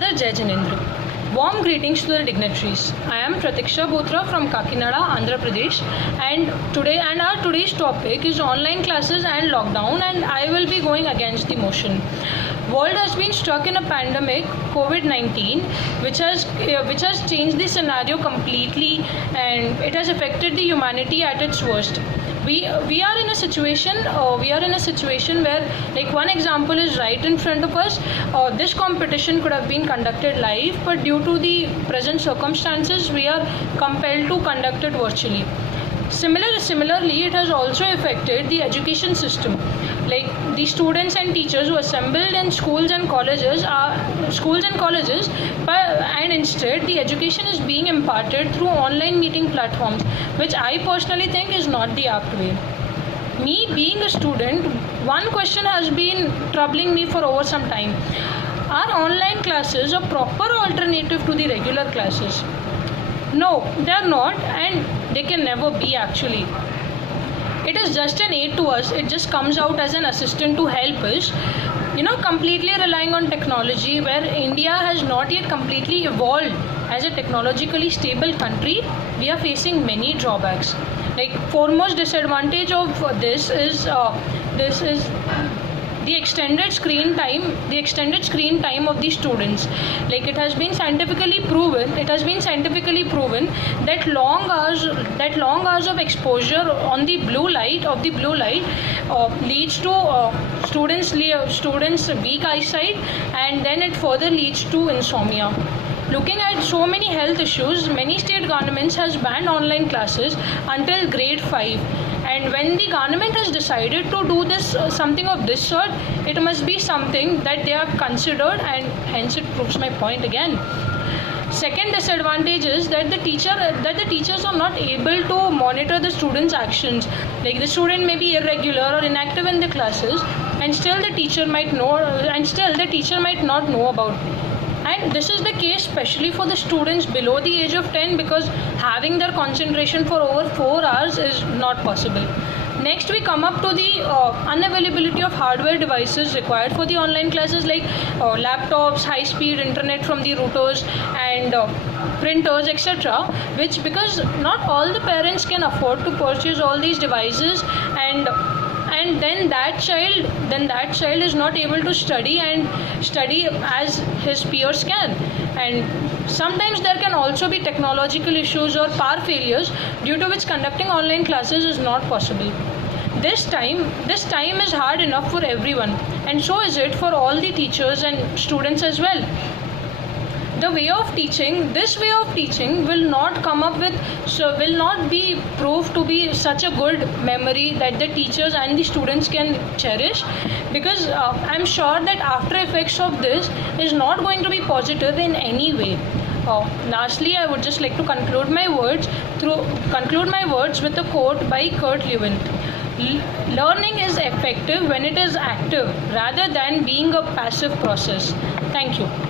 Father Jai Janendra. Warm greetings to the dignitaries. I am Pratiksha Bothra from Kakinada, Andhra Pradesh, and today's topic is online classes and lockdown, and I will be going against the motion. World has been struck in a pandemic, COVID-19, which has changed the scenario completely, and it has affected the humanity at its worst. We are in a situation where, like, one example is right in front of us. This competition could have been conducted live, but due to the present circumstances we are compelled to conduct it virtually. Similarly, it has also affected the education system. Like, the students and teachers who assembled in schools and colleges, and instead the education is being imparted through online meeting platforms, which I personally think is not the apt way. Me being a student, one question has been troubling me for over some time. Are online classes a proper alternative to the regular classes? No, they are not, and they can never be actually. It is just an aid to us. It just comes out as an assistant to help us. Completely relying on technology, where India has not yet completely evolved as a technologically stable country, we are facing many drawbacks. Like, foremost disadvantage of this is the extended screen time of the students. Like, it has been scientifically proven that long hours of exposure on the blue light leads to students weak eyesight, and then it further leads to insomnia. Looking at so many health issues, many state governments has banned online classes until grade 5. And when the government has decided to do this, something of this sort, it must be something that they have considered, and hence it proves my point again. Second disadvantage is that the teachers are not able to monitor the students' actions. Like, the student may be irregular or inactive in the classes, and still the teacher might not know about it. And this is the case especially for the students below the age of 10, because having their concentration for over 4 hours is not possible. Next, we come up to the unavailability of hardware devices required for the online classes, like laptops, high-speed internet from the routers, and printers, etc. Which, because not all the parents can afford to purchase all these devices, and then that child is not able to study as his peers can. And sometimes there can also be technological issues or power failures, due to which conducting online classes is not possible. This time is hard enough for everyone, and so is it for all the teachers and students as well. This way of teaching will not be proved to be such a good memory that the teachers and the students can cherish, because I'm sure that after effects of this is not going to be positive in any way. Lastly, I would just like to conclude my words with a quote by Kurt Lewin. Learning is effective when it is active rather than being a passive process. Thank you.